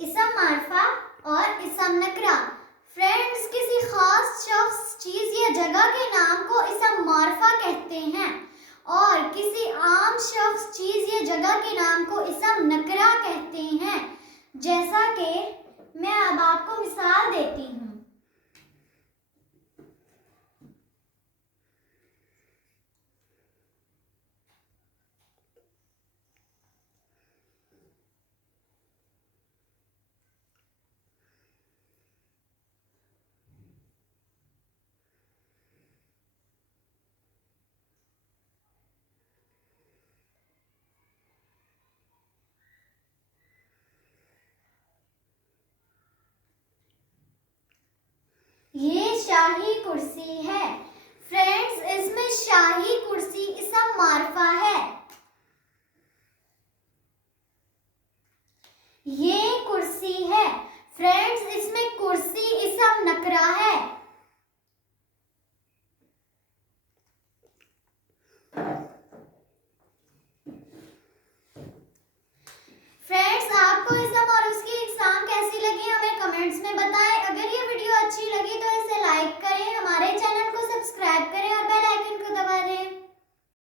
इसम मारफा और इसम नकरा। फ्रेंड्स, किसी खास शख्स, चीज या जगह के नाम को इसम मारफा कहते हैं और किसी आम शख्स, चीज या जगह के नाम को इसम नकरा कहते हैं। जैसा कि मैं अब आपको मिसाल देती हूँ। ये शाही कुर्सी है। फ्रेंड्स, इसमें शाही कुर्सी इसम मारफा है। ये कुर्सी है। फ्रेंड्स, इसमें कुर्सी इसम नकरा है। फ्रेंड्स, आपको इसम और उसकी एग्जाम कैसी लगी हमें कमेंट्स में बताएं।